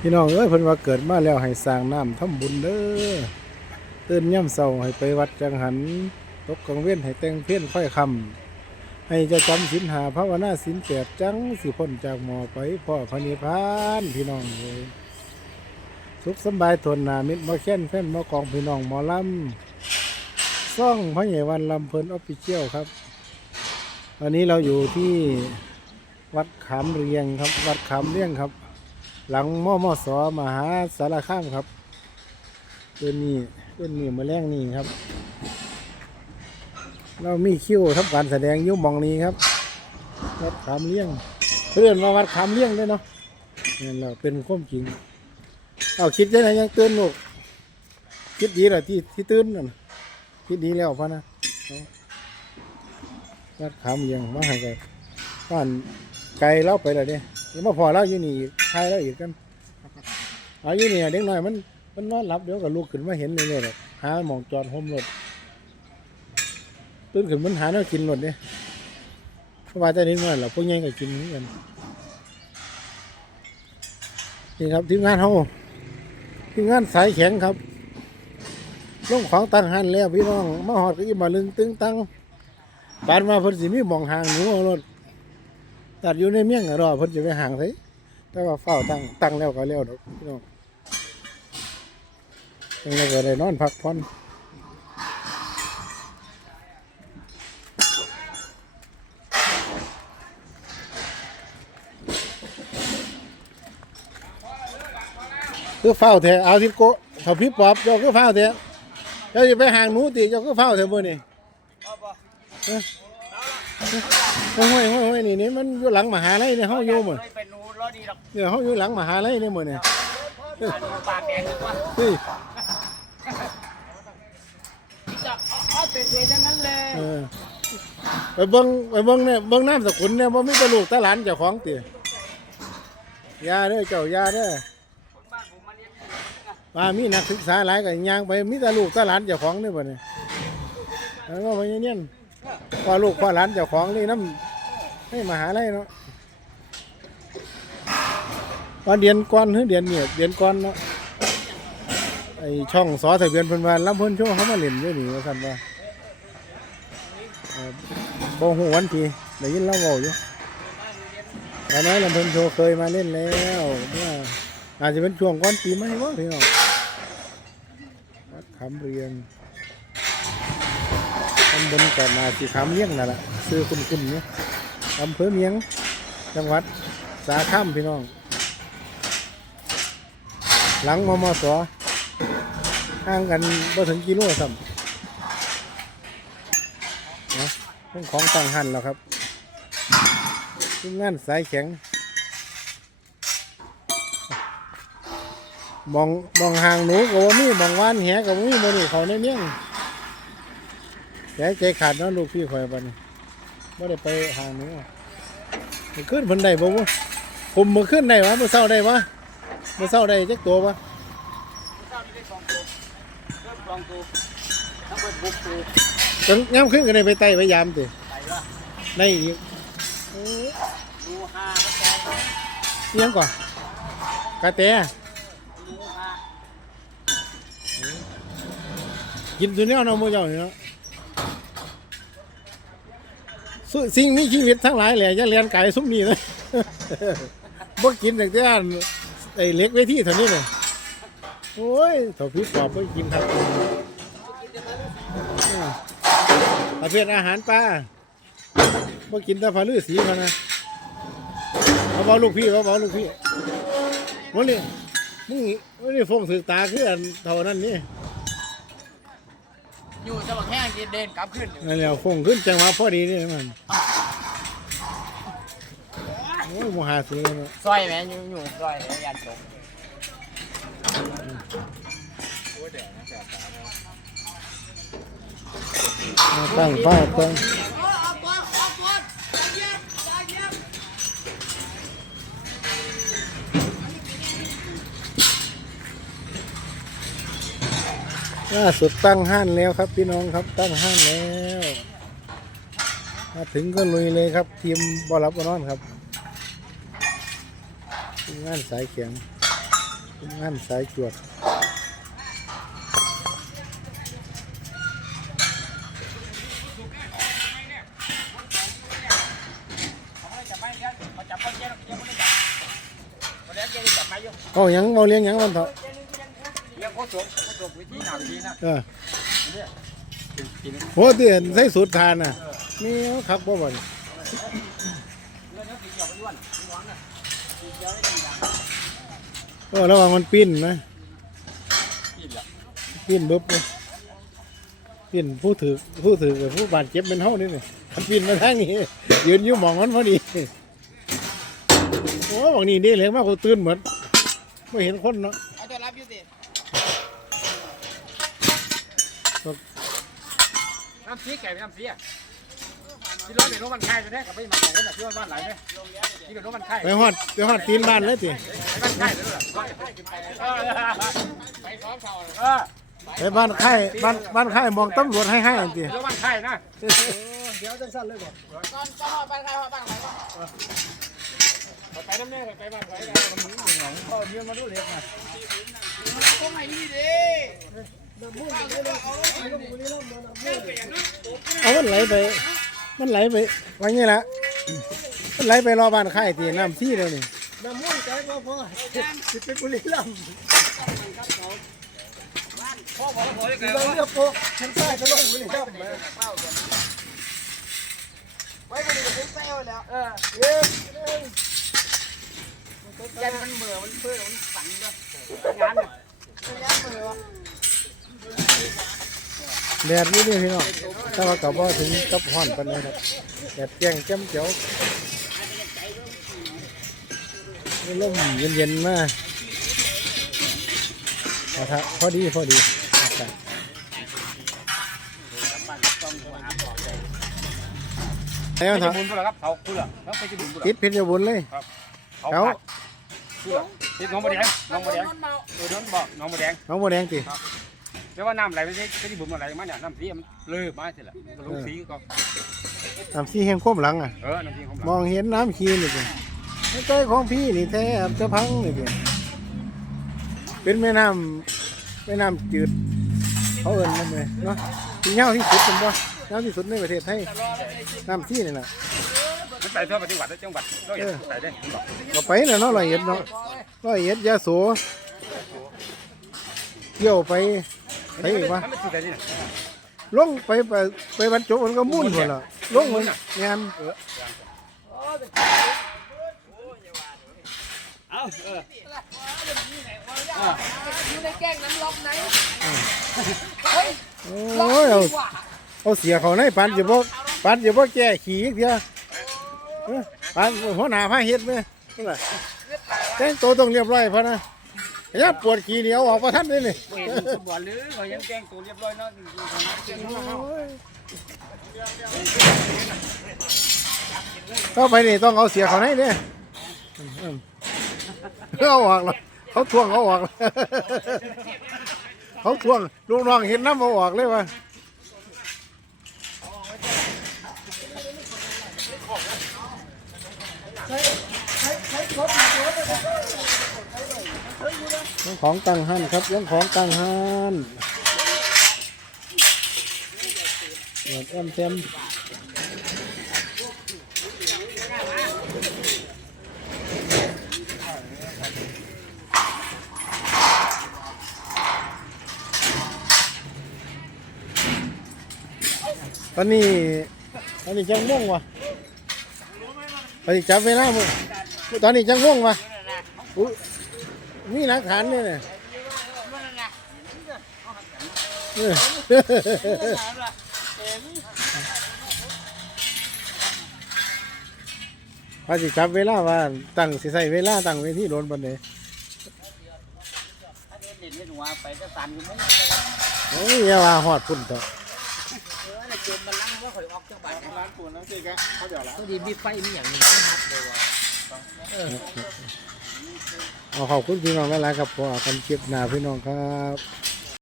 พี่น้องเอ้ยเพิ่นว่าเกิดมาแล้วให้สร้างน้ำทำบุญเด้อตื่นย่ำเช้าให้ไปวัดจังหัน ตกกลางเว้นให้แต่งเพี้ยนค่อยคำให้จะจำศีลหาภาวนาศีลแปดจังสิพ้นจากหมอไปพ่อพระนิพพานพี่น้องเอ้ยสุขสบายทนหนามิตรมาแค้นแฟนมากองพี่น้องหมอลำซ่องพระใหญ่วันลำเพลินออฟฟิเชียลครับวันนี้เราอยู่ที่วัดขามเรียงครับ วัดขามเรียงครับ หลังมอมอสอมหาสารคามครับเดือนนี้เดือนนี้มาแรงนี่ครับ เรามีคิวทำการแสดงยุ่มองนี้ครับวัดขามเลี้ยงเพื่อนมาวัดขามเลี้ยงด้วยเนาะนี่เราเป็นความจริงเอาคิดยังไงยังตื่นลูกคิดดีเหรอที่ที่ตื่นนั่นคิดดีแล้วพ่อนะวัดขามเลี้ยงมาให้ไกล บ้านไกลเล่าไปแล้วเนี่ยยังมาพอเล่าอยู่นี่ใครแล้วอีกกันเอาอยู่นี่เด็กน้อยมันมันนอนหลับเดี๋ยวก็ลุกขึ้นมาเห็นเลยเนี่ยแบบหาหมองจอดห่มรถตื่นขึ้นมันหาแนวกินหมดเนี่ยเพราะว่าแต่นี้มันเราพวกยังก็กินเหมือนกันนี่ครับทีมงานเขาทีมงานสายแข็งครับลงของตั้งหันแล้วพี่น้องมาหอดก็ยิ่มาลึงตึงตังปานมาเพิ่นสิมีหมองห่างหนูรถ ตัดอยู่ในเมี่ยงอะรอเพิ่นจะไปห่างไสแต่ว่าเฝ้าตั้งตั้งแล้วก็แล้วดอกพี่น้องยังไงก็ได้นอนพักผ่อนคือเฝ้าแท้เอาทิศโกะเขาพี่ปอบเจ้าคือเฝ้าแท้เจ้าจะไปห่างหนูตีเจ้าคือเฝ้าแท้บ่นี่เอ้ยเอ้ย ห้อยห้อยห้อยนี่นี่มันอยู่หลังมหาลัยเนี่ยเฮาอยู่หมดไม่เป็นหนูรอดีหรอกเนี่ยเฮาอยู่หลังมหาลัยเนี่ยหมดเนี่ยหนูปากแดงดีกว่าเฮ้ยจะอ้อเตะๆทั้งนั้นเลยเออไปเบิ่งไปเบิ่งเนี่ยเบิ่งน้ำสกุลเนี่ยบ่มีแตลูกแตหลานเจ้าของติยาเด้อเจ้ายาเด้อบ้านผมมาเลี้ยงหนูว่ามีนักศึกษาหลายก็ย่างไปมีแต่ลูกแต่หลานเจ้าของนี่บ่เนี่ยแล้วก็มาเนียนๆ พ่อลูกพ่อหลานเจ้าของนี่น้ำให้มหาลัยเนาะว่าเดือนก่อนหรือเดือนเนี่ยเดือนก่อนเนาะไอช่องสอทะเบียนเพิ่นว่าลำเพิ่นโช่วเขามาเล่นอยู่นี่ว่าซั่นว่าบ่ฮู้วันทีได้ยินเราเว้าอยู่ตอนนี้ลำเพิ่นโชว์เคยมาเล่นแล้วเมื่ออาจจะเป็นช่วงก่อนปีใหมวะพี่น้องวัดขามเรียงำบลก่อนมาสีขามเลี้ยงนั่นแหละซื้อคุณคุณเนี่ยอำเภอเมียง จังหวัดสาข้ามพี่น้อง หลังมมสห่างกันบ่ถึงกิโลซ้ำเนาะเรื่องของตังหันแล้วครับทีมงานสายแข็ง มองมองห่างหนูก็ว่ามีมองว่านแหก็บ่มีบ่นี่เขาในเมี่ย งใจใจขาดเนาะลูกพี่ข่อยบันี้บ่ได้ไปห่างหนูมันขึ้นพิ่นได้บ่วะผมมือขึ้นได้วะมื้อเช้าได้วะมื้อเช้าได้จักตัววะเจ้านี่ได้สองตัวเริ่มสองตัวทั้งเบิดบุกตัวจนยามขึ้นก็ได้ไปไต่ไปยามติไหนวะได้อีกโอ้ดูฮาก็แกเอียงก่อนกระแตดูฮากินตัวแนวเนาะมือเจ้านี่เนาะ สุสิ่งมีชีวิตทั้งหลายแหละอย่าเรียนไก่ซุ้มนี้เลยบ่กินแต่แต่อันไอ้เล็กเวทีเท่านี้เลยโอ้ยเถ้าพี่ปอบบ่กินครับประเภทอาหารปลาบ่กินแต่ปลาลือสีเขานะเขาบอกลูกพี่เขาบอกลูกพี่วันนี้มึงวันนี้ฟงถือตาคืออันเท่านั้นนี่ อยู่จะบอกแห้งจะเดินกลับขึ้นอยู่นั่นแหละฟงขึ้นจังหวะพอดีนี่มันโอ้ยโมหาสีเลยเนาะซอยแม่อยู่อยู่ซอยแม่ยันจงมาตั้งป้าตั้ง ล่าสุดตั้งห้านแล้วครับพี่น้องครับตั้งห้านแล้วมาถึงก็ลุยเลยครับ ทีมบอลับบอลนอนครับทีมงานสายเขียงทีมงานสายจวดเขาจับไม่ได้เขาจับเขาเจ๊เราเจ๊ไม่ได้จับวันนี้เจ๊จับไม่ยุ่งเอาหยังเอาเลี้ยงยังวันเถอะ เลี้ยงโคตรโคตรวิธีหนาวิธีนะเออเนี่ยกินโหเตือนใส่สูตรทานน่ะมีคักบ่บ่นี่เรื่องนี้กินเกี่ยวกับอ้วนอ้วนอะกินเกี่ยวได้ดีดังโอ้ระวังมันปิ้นนะกินละปิ้นเบึบเลยปิ้นผู้ถือผู้ถือกับผู้บาดเจ็บเป็นเฮานี่นี่คันปิ้นมาทางนี้ยืนอยู่หมองมันพอดีโอ้บอกนี่เด้เลยมากกูตื่นเหมือนไม่เห็นคนเนาะ เอาตัวรับอยู่สิ น้ำซีไก่น้ำซีอะที่ร้อนเป็นรถมันไข่ไปเนี่ยกับไปมาของคนอะที่ว่าบ้านไหนเนี่ยที่เป็นรถมันไข่ไปฮอดไปฮอดตีนบ้านเลยติไปบ้านไข่เลยล่ะไปซ้อมเขาเออไปบ้านค่ายบ้านบ้านค่ายมองตำรวจให้ให้ติรถมันไข่นะเดี๋ยวจังสั้นเลยบ่ก่อนจะหอไปไข่หอบ้านไหนไปน้ำแน่ไปบ้านไหนมันหงพ่อเยี่ยมมาดูเล็กนะก็ไม่ดีดิ เอามันไหลไป มันไหลไปว่างี้ละมันไหลไปรอบ้านค่ายตีน้ำซี่เลยนี่น้ำมันใจว่าพ่อสิเป็นบุรีรัมย์พ่อบอกว่าพ่อจะเกิดเราเลือกโป๊ะฉันใต้จะลงบุรีรัมย์มาไว้คนนี้ก็เป็นเซลแล้วเออเอ๊ะยันมันเหมือมันเพื่อมันฝันด้วยงานเนี่ยยันเหมือ แดดนี่นี่พี่น้องแต่ว่ากับว่าถึงกับห้อนปานนี้ครับแดดแจ้งแจ่มเจ๋วนี่ลมเย็นๆมาเอาทะพอดีพอดีอากาศแล้วไปเถอะบุญเพื่อครับเขาเพื่อแล้วไปจะบุญเพื่อติดเพชรบุญเลยเขาเขาเพื่อติดน้องบัวแดงน้องบัวแดงเออน้องบอกน้องบัวแดงน้องบัวแดงติ แต่ว่าน้ำไหลไปที่ที่บุญอะไรมาเนี่ยน้ำสีมันเลือมาเสร็จแล้วมันลงสีก็น้ำซี่แห่งความหลังอะเออน้ำสีของมเราองเห็นน้ำขีนี่สิใจของพี่นี่แทบจะพังนี่สิเป็นแม่น้ำแม่น้ำจืดเขาเอิญมันเลยเนาะที่เงาที่สุดเป็นบ่เงาที่สุดในประเทศไทยน้ำที่นี่นะมันไปทั่วประเทศจังหวัดจังหวัดร้อยเอ็ดไปได้ผมบอกก็ไปแล้วเนาะร้อยเอ็ดเนาะร้อยเอ็ดยาโสเที่ยวไป ไปอีกวะทำไม่ถูกใจที่ไหนลงไปไปไปบรรจุมันก็มุ่นหมดละลงมันงานเอาเอออยู่ในแกงน้ำล็อกไหนโอ้ยเอาเอาเสียเขาในปันจะบ่ปันจะบ่แก้ขี้อีกเดียวปันหัวหน้าพาเฮ็ดไหมนั่นแหละแต่งตัวต้องเรียบร้อยพอนะ อย่าปวดขี้เหนียวออกมาทันเลยนี่เห็นสมบูรณ์หรือเขายังแจ้งตัวเรียบร้อยเนาะเข้าไปนี่ต้องเอาเสียเขาให้เนี่ยเอาออกแล้วเขาทวงเขาออกเขาทวงลูกน้องเห็นน้ำเอาออกเลยว่ะยั งของตังหันครับยังของตังหันเปิดแอมเต็มตอนนี้ตอนนี้จังม่วงวะตอนนี้จับเวลามึงตอนนี้จังม่วงวะ มีหลักฐานเนี่ยเนี่ยเออพอสิจับเวลาว่าตั้งสิใส่เวลาตั้งเวทีโดนบันเดเด่นไม่หนูไปก็สั่นอยู่มุ้งโอ้ยอย่าว่าฮอดพุ่นต่อเออในเกมมันลังว่าข่อยออกจังหวัดร้านปูนน้ำซีกันเขาเดี๋ยวละพอดีมีไฟมีอย่างนี้ครับเลยว่ะ เอาขอบคุณพี่น้องหลายๆครับพอกันคลิปหน้าพี่น้องครับ